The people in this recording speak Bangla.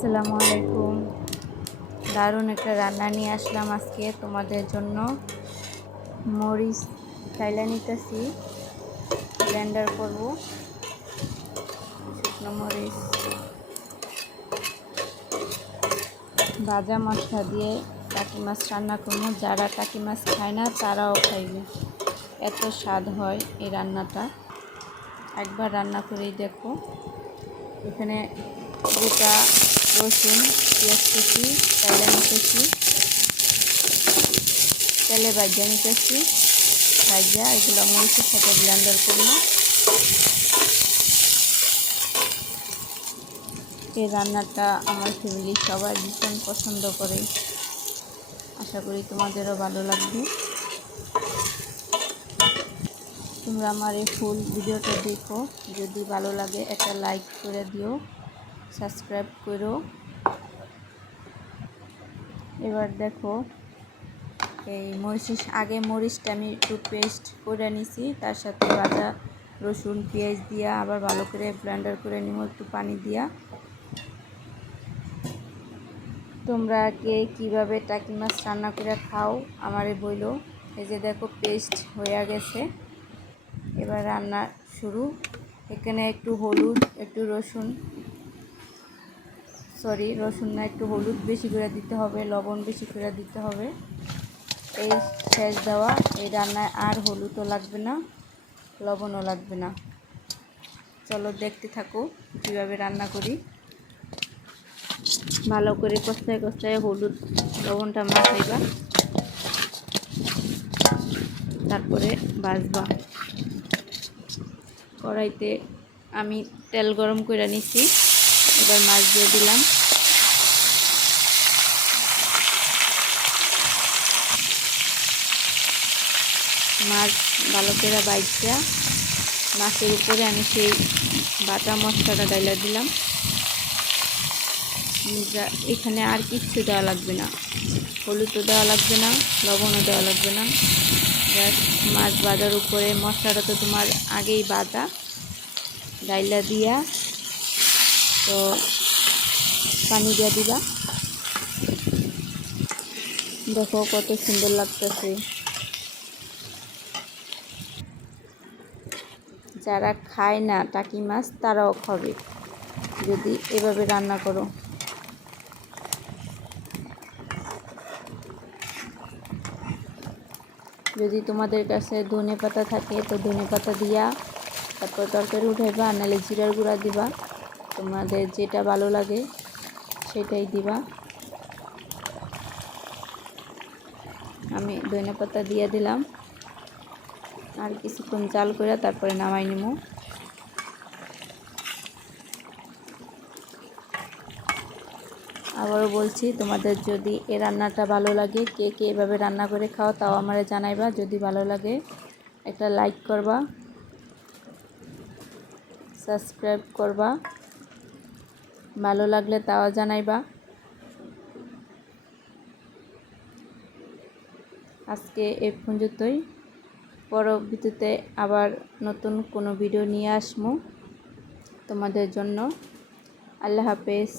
আসসালামু আলাইকুম। দারুণ একটা রান্না নিয়ে আসলাম আজকে তোমাদের জন্য। মরিচ চাইলা নিতেছি, ব্লেন্ডার করব। শুকনো মরিচ ভাজা মশলা দিয়ে টাকি মাছ রান্না করবো। যারা টাকি মাছ খায় না তারাও খাইবে, এত স্বাদ হয় এই রান্নাটা। একবার রান্না করেই দেখো। এখানে গোটা রসুন, পেঁয়াজ কুচি চাইলা নিতেছি, তেলে ভাজা নিতেছি। ভাজা এগুলো মরিচের সাথে ব্লেন্ডার করবো। এই রান্নাটা আমার ফ্যামিলি সবাই ভীষণ পছন্দ করে। আশা করি তোমাদেরও ভালো লাগবে। তোমরা আমার এই ফুল ভিডিওটা দেখো, যদি ভালো লাগে একটা লাইক করে দিও, সাবস্ক্রাইব করো। এবার দেখো, এই মরিচটা আমি একটু পেস্ট করে নিছি, তার সাথে ভাজা রসুন পেঁয়াজ দিয়া আবার ভালো করে ব্লেন্ডার করে নিব একটু পানি দিয়া। তোমরা কে কীভাবে টাকি মাছ রান্না করে খাও আমারে বইলো। এই যে দেখো পেস্ট হয়ে গেছে, এবার রান্না শুরু। এখানে একটু হলুদ, একটু রসুন না, একটু হলুদ বেশি করে দিতে হবে, লবণ বেশি করে দিতে হবে। এই শেষ দেওয়া। এই রান্নায় আর হলুদও লাগবে না, লবণও লাগবে না। চলো দেখতে থাকো কীভাবে রান্না করি। ভালো করে কষায় কষায় হলুদ লবণটা মাখাইবা, তারপরে ভাজবা। কড়াইতে আমি তেল গরম করে নিছি, এবার মাছ দিয়ে দিলাম। মাছ ভালো করে ভাজা মাছের উপরে আমি সেই বাটা মশলাটা ডাইলা দিলাম। এখানে আর কিচ্ছু দেওয়া লাগবে না, হলুদও দেওয়া লাগবে না, লবণও দেওয়া লাগবে না। মাছ ভাজার উপরে মশলাটা তো তোমার আগেই বাটা, ডাইলা দিয়া তো পানি দিয়ে দিবা। দেখো কত সুন্দর লাগতেছে। যারা খায় না টাকি মাছ তারাও খাবে যদি এভাবে রান্না করো। যদি তোমাদের কাছে ধনেপাতা থাকে তো ধনেপাতা দিয়া তারপর তরকারি উঠাইবা, আর নাহলে জিরার গুঁড়া দিবা। তোমাদের যেটা ভালো লাগে সেটাই দিবা। আমি ধনেপাতা দিয়ে দিলাম, আর কিছুক্ষণ জাল করে তারপরে নামাই নিব। আবারও বলছি, তোমাদের যদি এই রান্নাটা ভালো লাগে, কে কে এভাবে রান্না করে খাও তাও আমারে জানাইবা। যদি ভালো লাগে একটা লাইক করবা, সাবস্ক্রাইব করবা, ভালো লাগলে তাও জানাইবা। আজকে এই পর্যন্তই, পরবর্তীতে আবার নতুন কোনো ভিডিও নিয়ে আসবো তোমাদের জন্য। আল্লাহ হাফেজ।